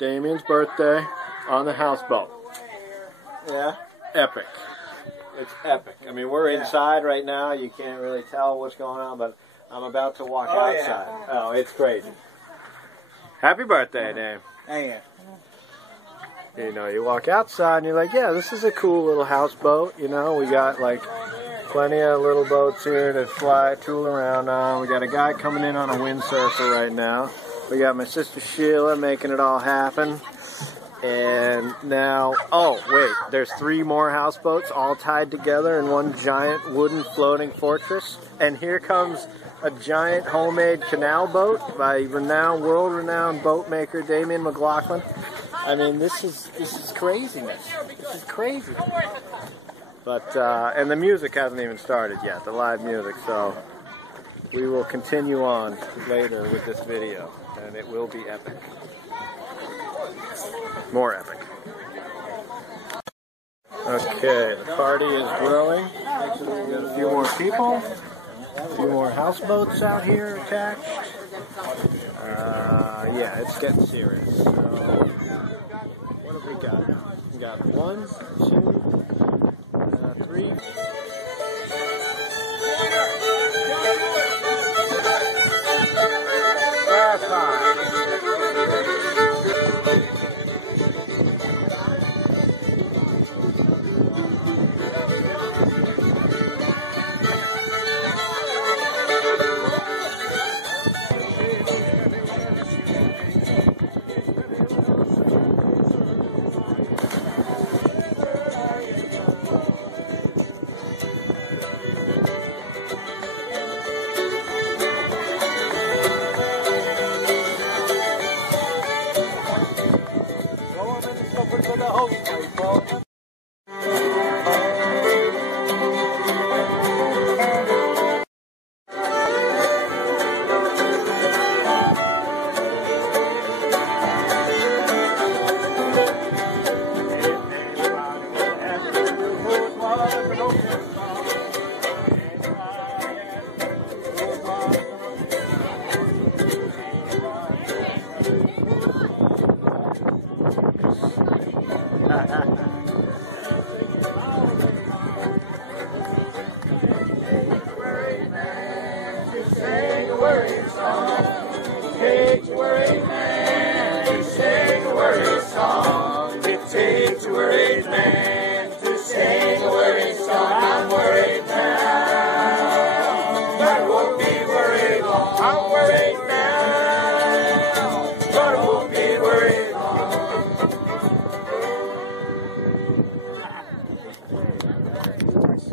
Damian's birthday on the houseboat. Yeah, epic. It's epic. I mean, we're inside right now. You can't really tell what's going on, but I'm about to walk outside. Yeah. Oh, it's crazy. Happy birthday, Dame. Hey. You know, you walk outside and you're like, yeah, this is a cool little houseboat. You know, we got like plenty of little boats here to fly, tool around on. We got a guy coming in on a windsurfer right now. We got my sister Sheila making it all happen. And now, oh wait, there's 3 more houseboats all tied together in one giant wooden floating fortress. And here comes a giant homemade canal boat by world-renowned boat maker Damian McLaughlin. I mean, this is craziness. This is crazy. But and the music hasn't even started yet, the live music. So we will continue on later with this video, and it will be epic. More epic. Okay, the party is growing. Actually, we got a few more people. A few more houseboats out here attached. Yeah, it's getting serious. So, what have we got? We got 1, 2, 3,